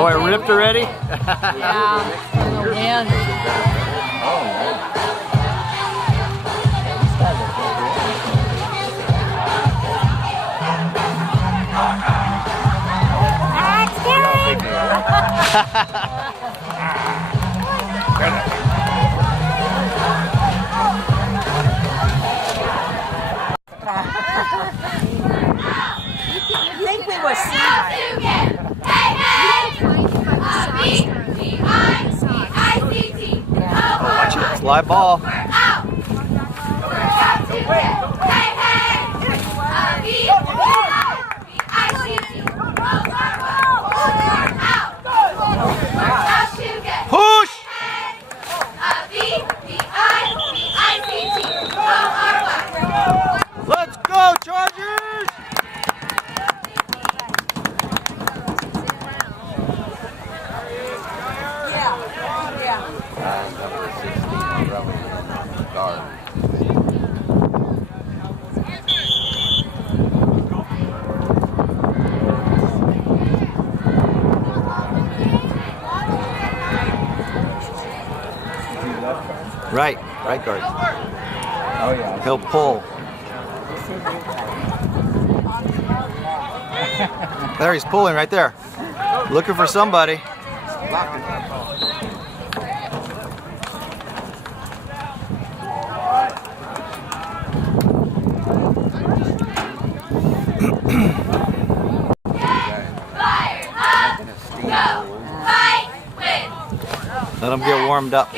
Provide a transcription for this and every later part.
Oh, it ripped already? Yeah, from the wind. You think we were seeing? Watch it, it's live ball. Push! Let's go, Chargers! Right guard. Oh yeah. He'll pull. There, he's pulling right there. Looking for somebody. Let him get warmed up.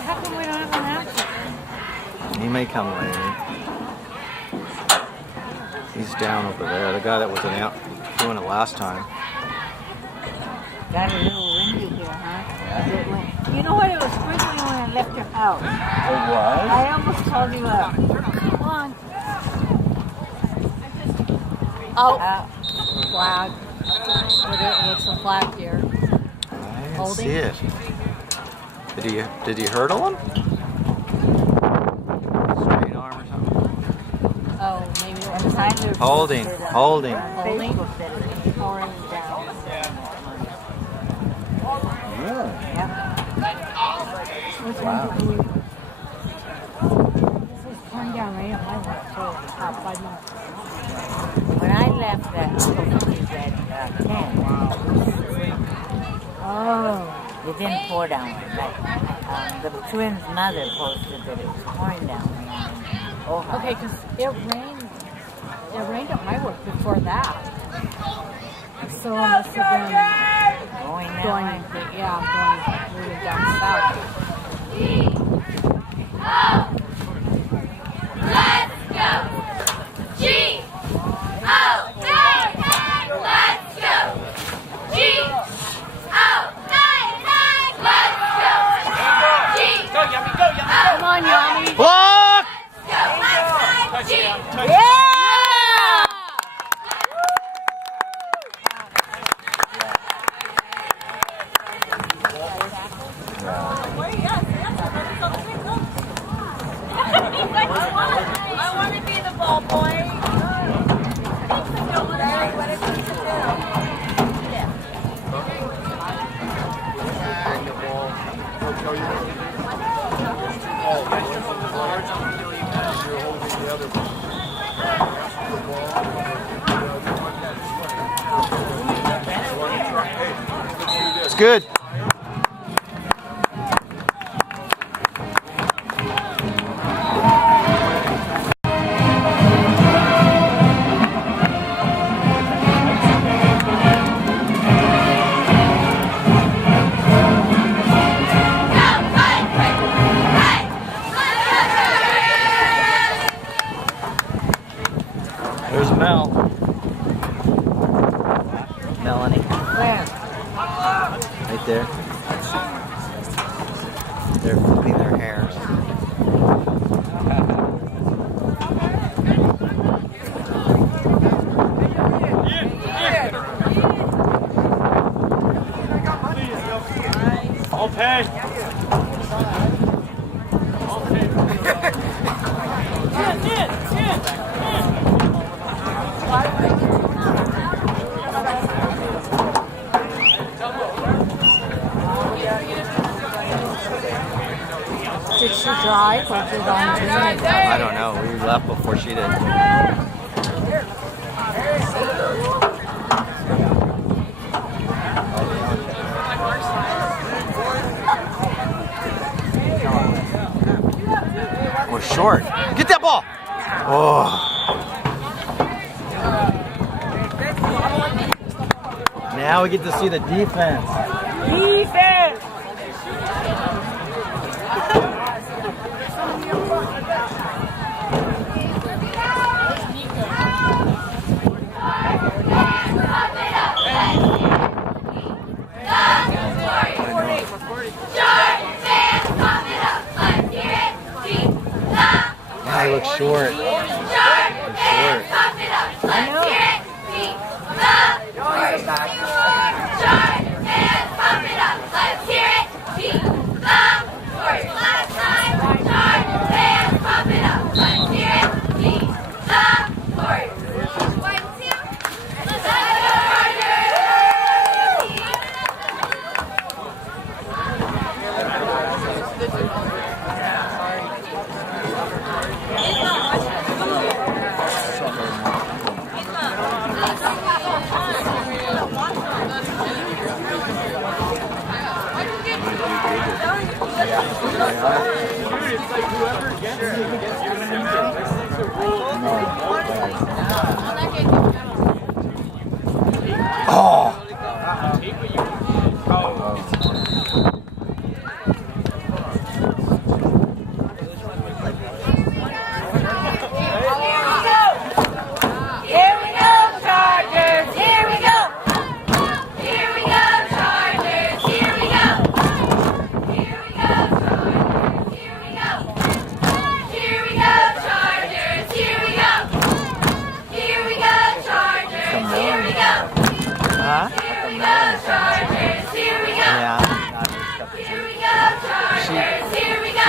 How come we don't have an outfit? He may come later. He's down over there. The guy that was out doing it last time. Got a little windy here, huh? You know what? It was sprinkling when I left your house. It was? I almost called you up. Come on. Oh, flag. What's the flag here? I didn't Holding? see it. Did he hurdle him? Straight arm or something? Oh, maybe it And was Tyler Holding. posted on Holding. Facebook that it was pouring down. Really? Which Wow. one did you? This is pouring down right on my left too. About 5 minutes. When I left that Uncle at 10, Oh. it didn't pour down. But, the twins' mother posted that it was pouring down. Ohio. Okay, because it rained at my work before that. So it must have been Going that going, way. yeah, going moving down south. Come on, Yami. Block! Yeah! I want to be the ball boy. It's good. There's Mel. Melanie. Where? Right there. They're flipping their hairs. Did she drive or did I don't know. We left before she did. We're short. Get that ball! Oh. Now we get to see the defense. Defense! Yeah, he looks short. He's short. I know. Oh! She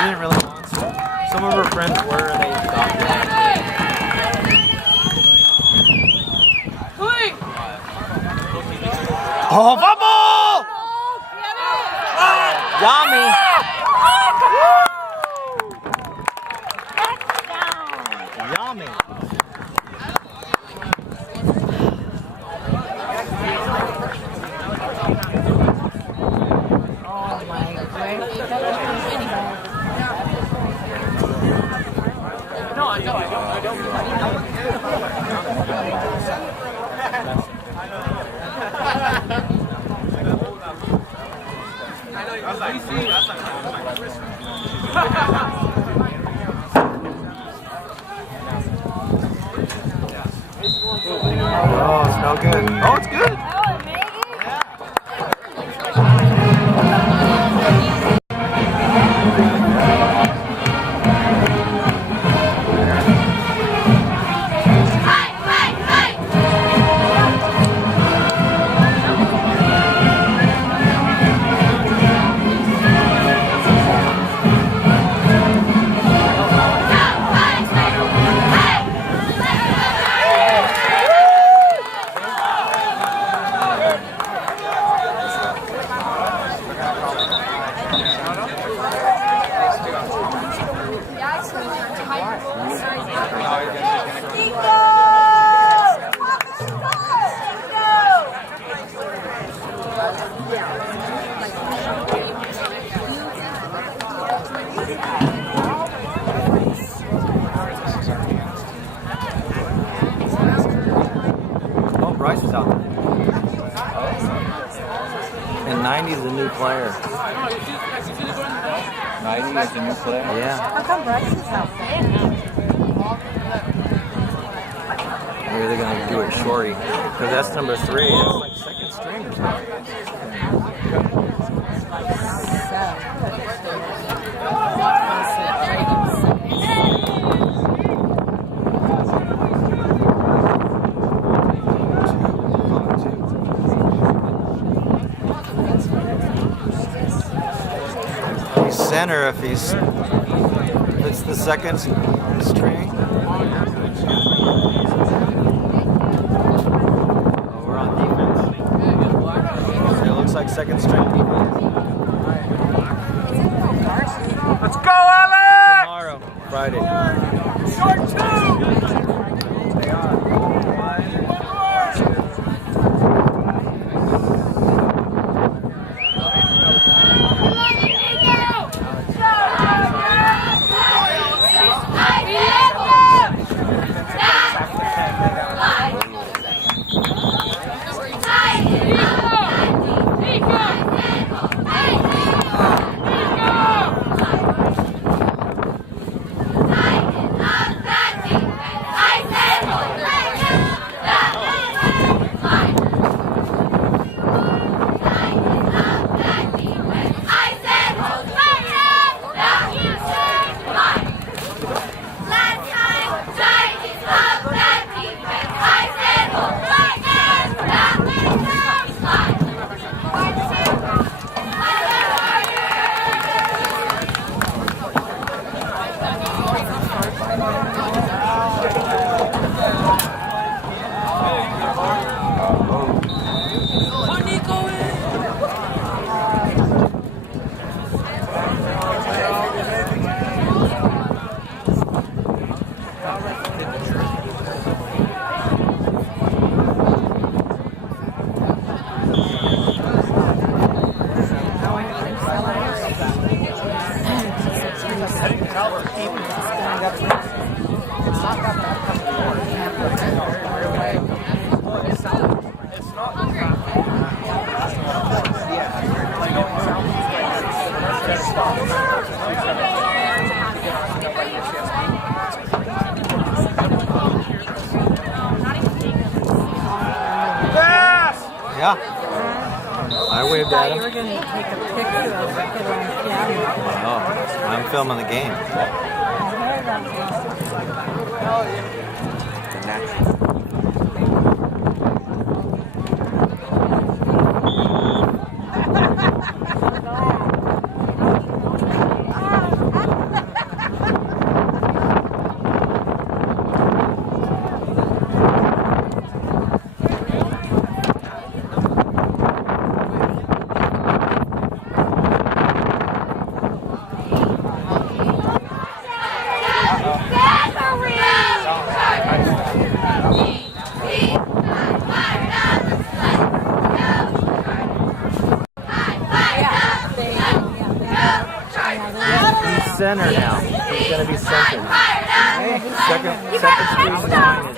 didn't really want to. Some of her friends were, and they stopped doing it. Oh, fumble! Yummy! Yummy! Oh, it's no good. Oh, it's good. Oh, Bryce is out there. And 90 is a new player. 90 is a new player? Yeah. How come Bryce is out there? Maybe they're going to do it shorty. Because that's number 3. It's like second string or something. He's center if it's the second string. Oh, we're on defense. It looks like second string defense. Let's go, Alex! excited. Short two! They are. Yeah. I waved at You were him. going to take a picture of it on camera. Oh, I'm filming the game. He's center now. He's going to be center now. Second squeeze is mine.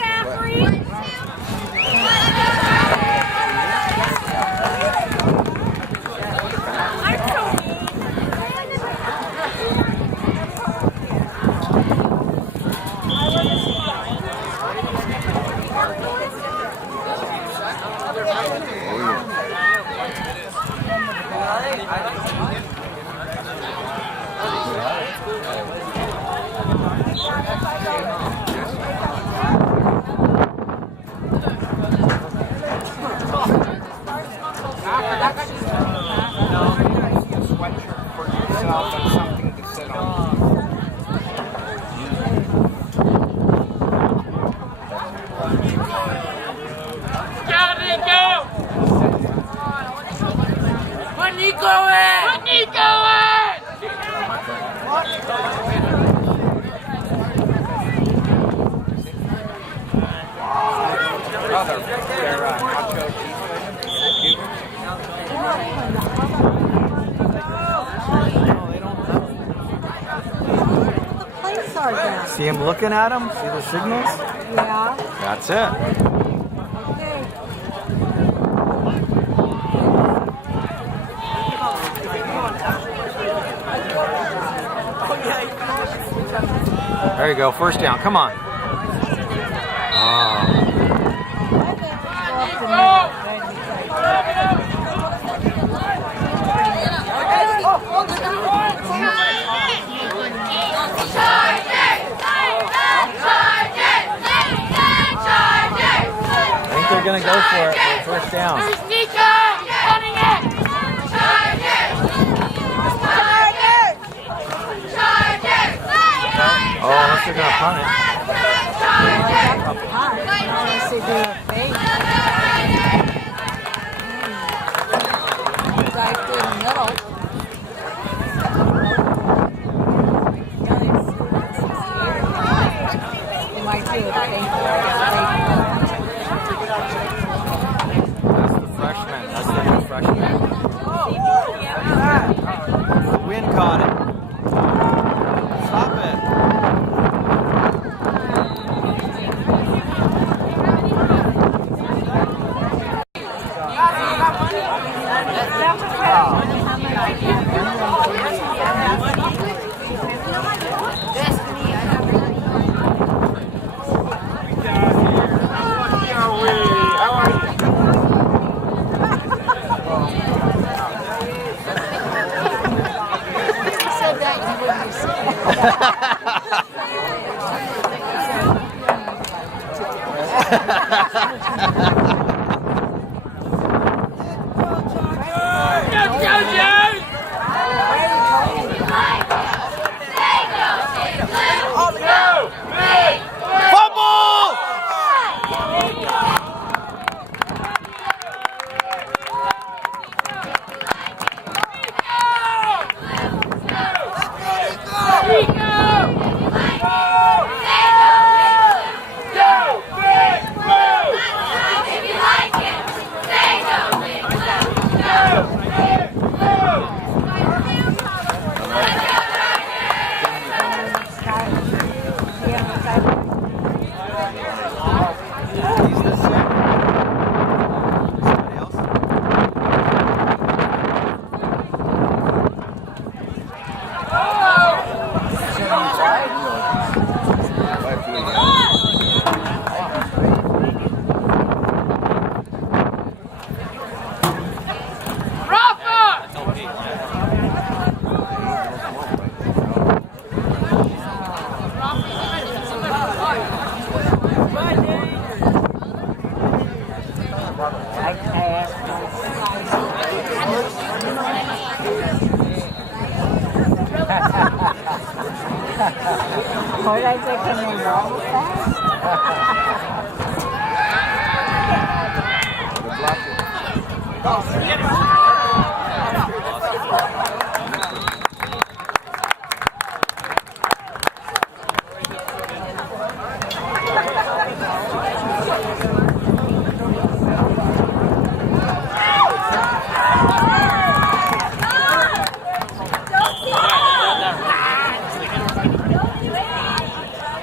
See him looking at him? See the signals? Yeah. That's it. There you go, first down. Come on. Oh. I think they're going to go for it for first down. Oh, unless they're going to punt it. Unless they do a fake. Dive through the middle. Hồi đây chơi cái này rõ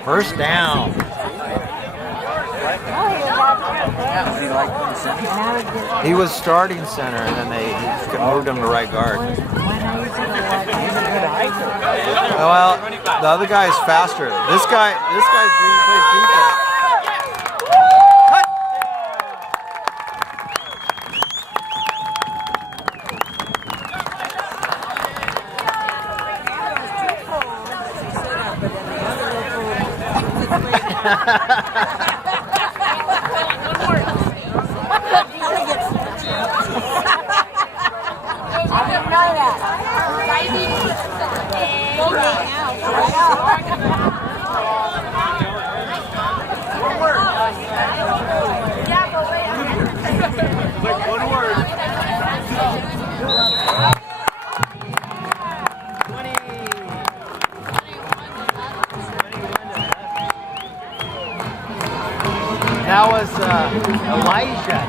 First down. He was starting center, and then they moved him to right guard. Well, the other guy is faster. This guy plays defense. That was Elijah.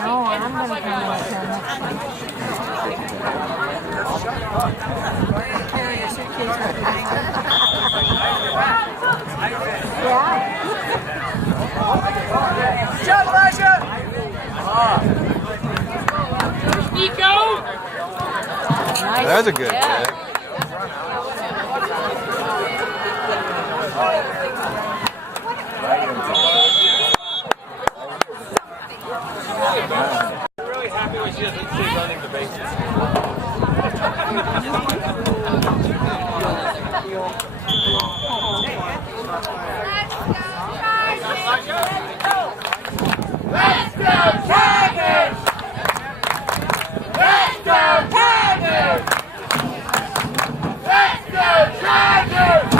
No, I'm going to come with her next time. Yeah. Shut Elijah! Nico! That's a good pick. Really happy when she doesn't see running the bases. Let's go Tigers! Let's go Tigers! Let's go Tigers!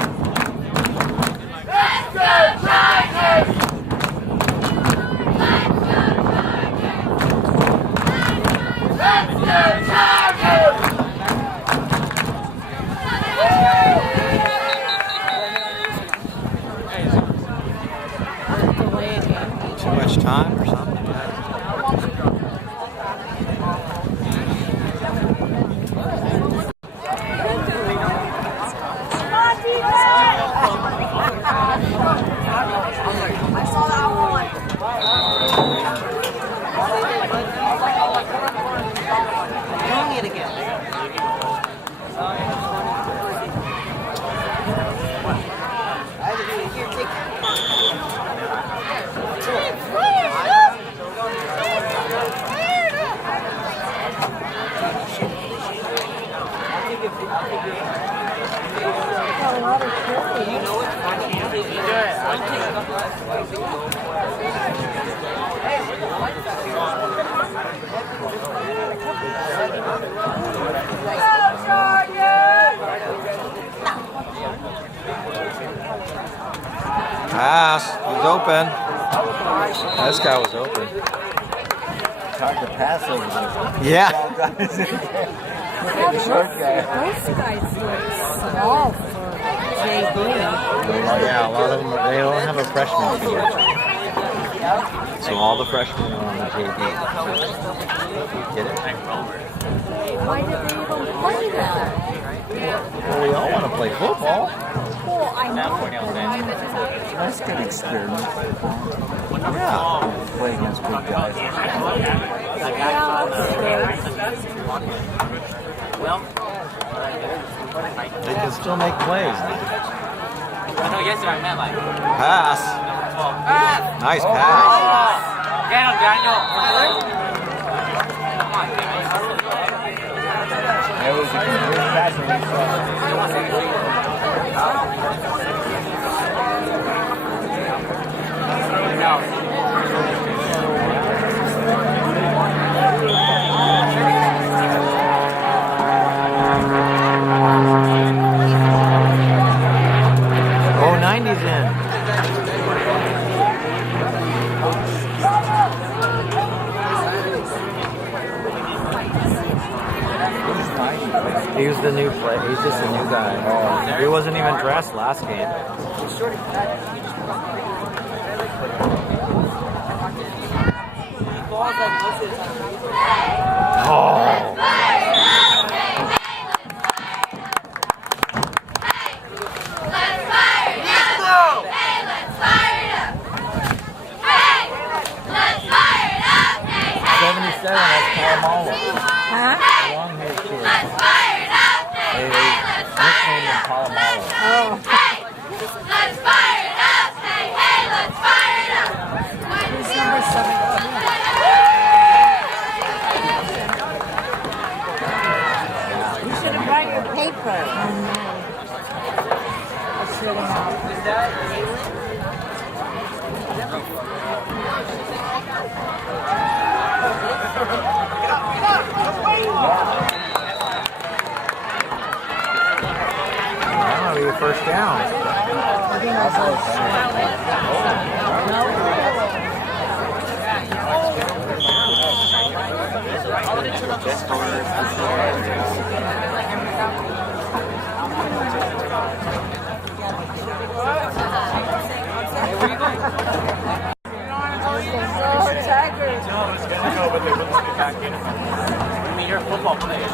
Let's go Tigers! Let's go Tigers! much time or something. Pass. He's open. This guy was open. It's hard to pass over there. Yeah. The short guy. Those guys look small for JB. Oh yeah, a lot of them. They don't have a freshman team. So all the freshmen are on the JV. Get it? Why did they even play that? Well, we all want to play football. Well, I know. That's good experiment. Yeah. Play against good guys. They can still make plays. I know yesterday I meant like. Pass. Nice pass. Get him, Daniel. That was a complete pass. Oh, 90's in. He was the new play. He's just a new guy. He wasn't even dressed last game. Oh. Huh? Long-haired kid. They nicknamed him Palomalo. Oh. Let's fire it up! Hey, hey, let's fire it up! Who's number 17? You should have brought your paper. I know. I should have. That'll be a first down. I mean, you're a football player.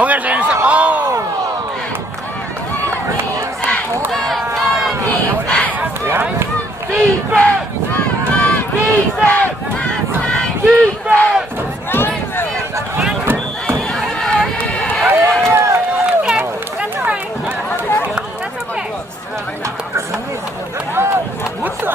Oh, there's an intercept. Oh! Yeah? Defense! Defense! Defense! That's all right. That's okay. What the?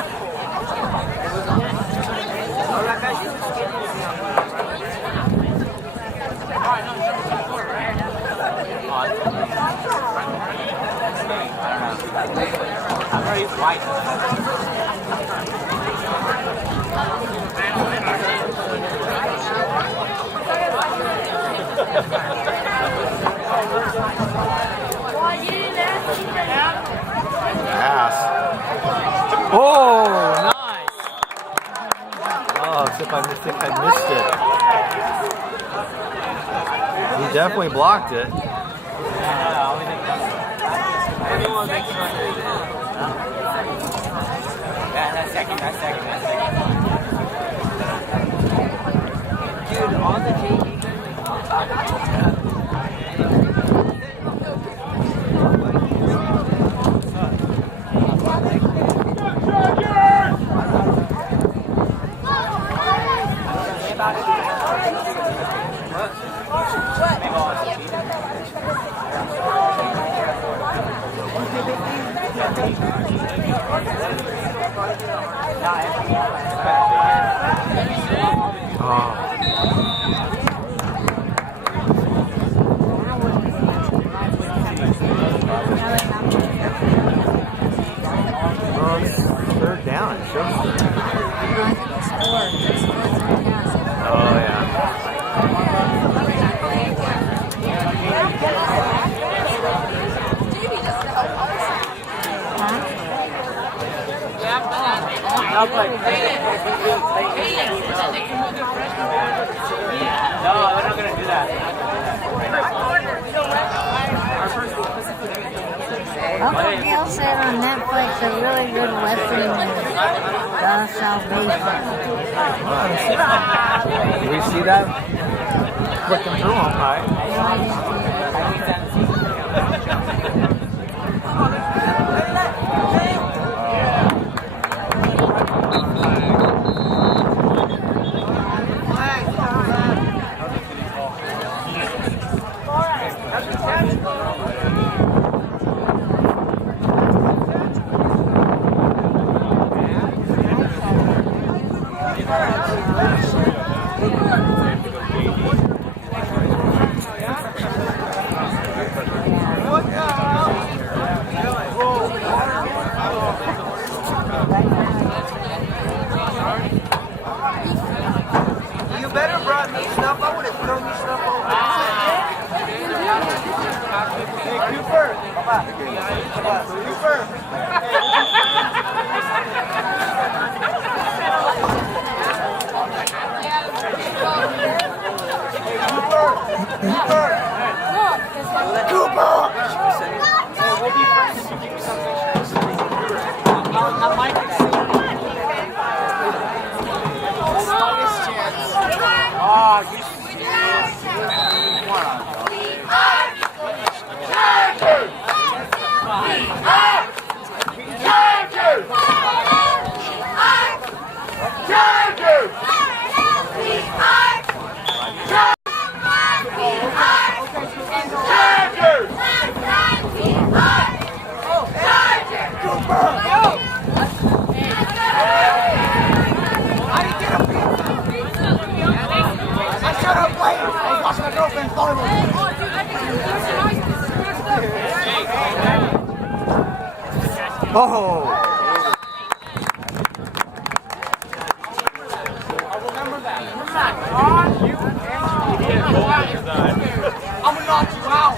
I'm very white. Pass. Oh, nice. I think I missed it. He definitely blocked it. Dude, all the JV. Well, it's third down. It shows. Oh yeah. No, we're not gonna do that. Uncle Gil said on Netflix a really good western is The Salvation. Did we see that? Flicking through them, right? You better brought me stuff. I would have thrown you stuff over. Hey, Cooper. Cooper. Oh! I'm gonna knock you out.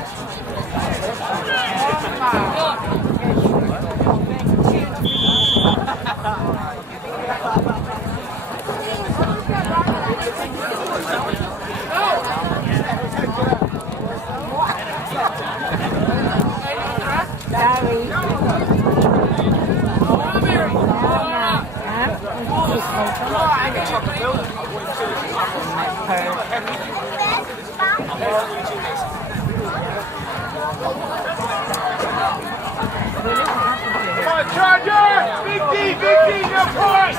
Come on, Charger! Big D, no point!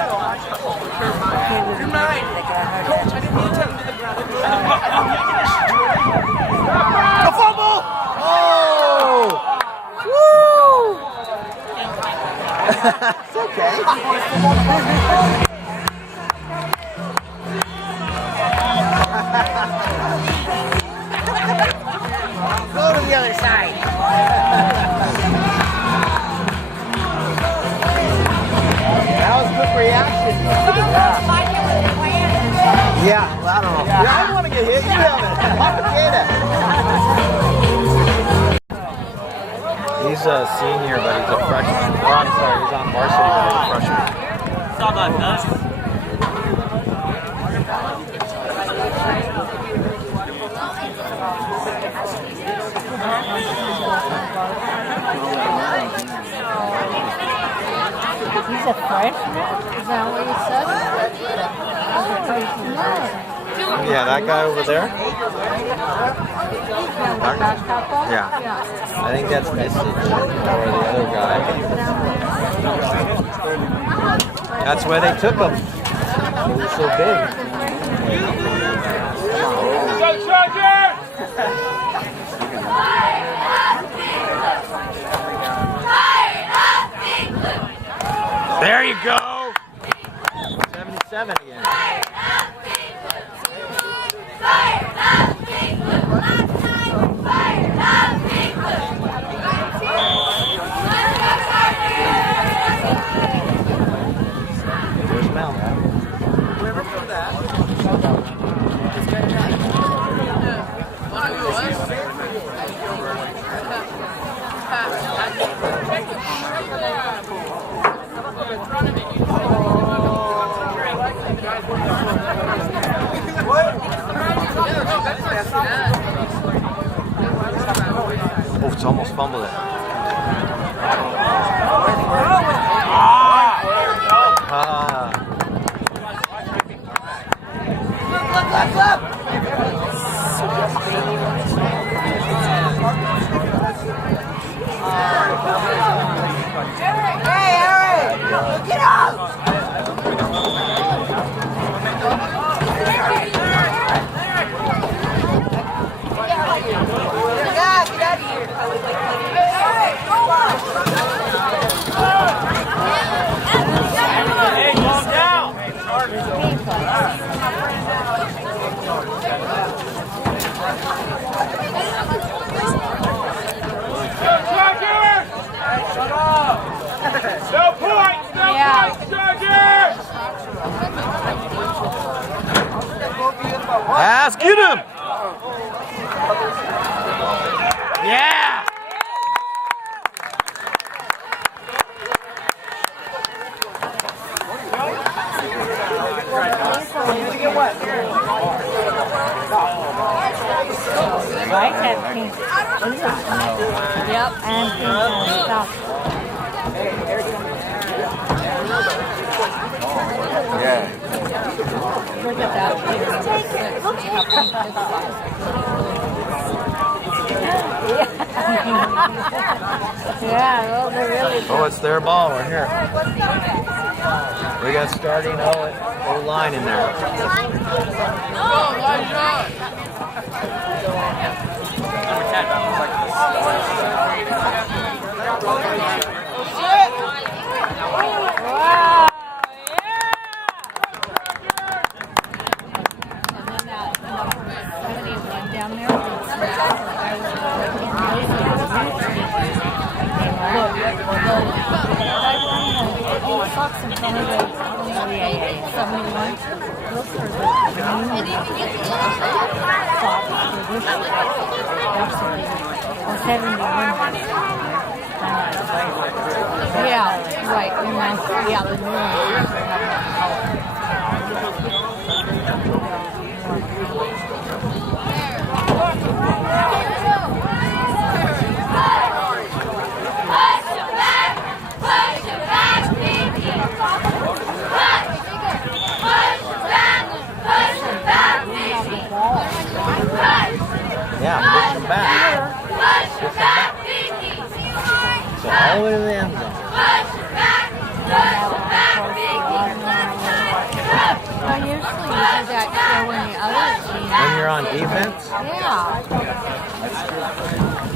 You're mine. Coach, I didn't mean to take him to the ground. The fumble! Oh! Woo! It's okay. Go to the other side. That was good reaction. Yeah, well, I don't know. Yeah, I want to get hit. You haven't. He's a senior, but he's a freshman. Oh, I'm sorry, he's on varsity, but he's a freshman. It's all about nuts. He's a freshman? Is that what you said? Yeah, that guy over there. Yeah. I think that's Missy or the other guy. That's where they took him. He was so big. Go Charger! There you go. 77 again. Where's Mel? Oh, it's almost fumbled it. No points, Charger! Ask get him! Yeah! White have pink. Yep. And pink on top. Yeah. Look at that. Yeah, well, they're really Oh, it's their ball. We're here. We got starting O-line in there. Yeah, right. Yeah, the new Yeah, push them back. Push them back. So all the way to the end zone. Well, usually you do that here when the other team. When you're on defense, Yeah.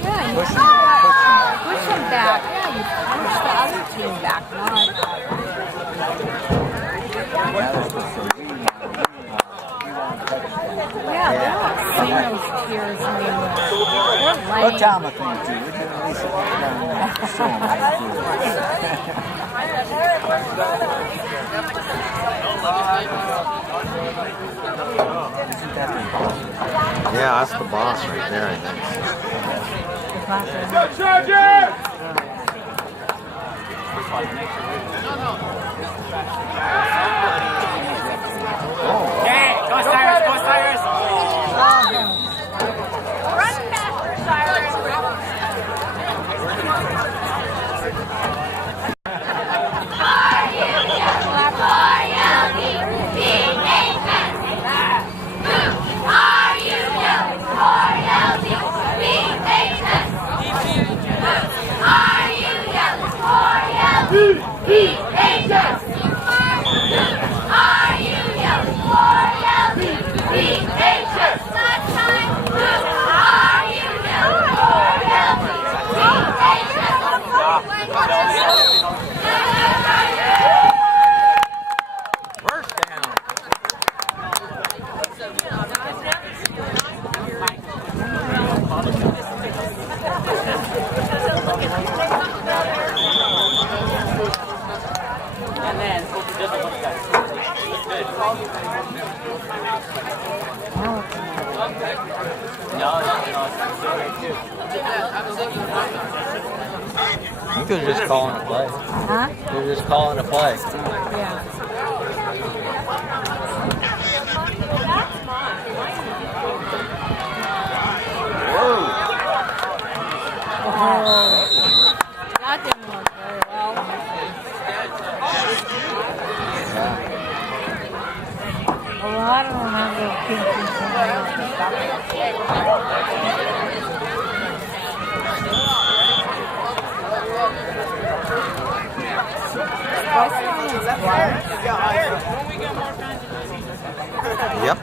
Yeah, you push them back. Yeah, you push the other team back. Yeah, they don't sing those tears anymore. They're What lame. time I think too? We can at least show them how to do yeah, that's the boss right there, I think. Go Charger! Hey, go Cyrus, go Cyrus! Run faster, Cyrus! Go then hope it doesn't look bad. No, it's still great too. I think they're just calling a play. Huh? They're just calling a play. Yeah. Oh, that didn't work very well. A lot of them have those pinkies in Yep.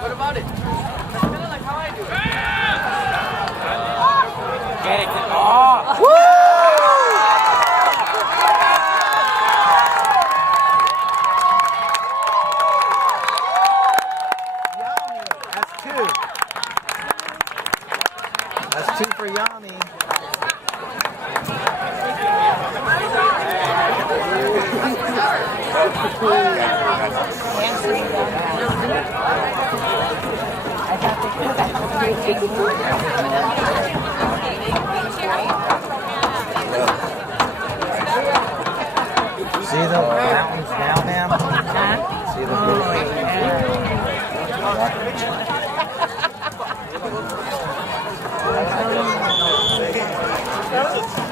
What about it? Like how I do it. Get it. Oh! That's two. That's two for Yami. See the mountains now, ma'am? See the blue?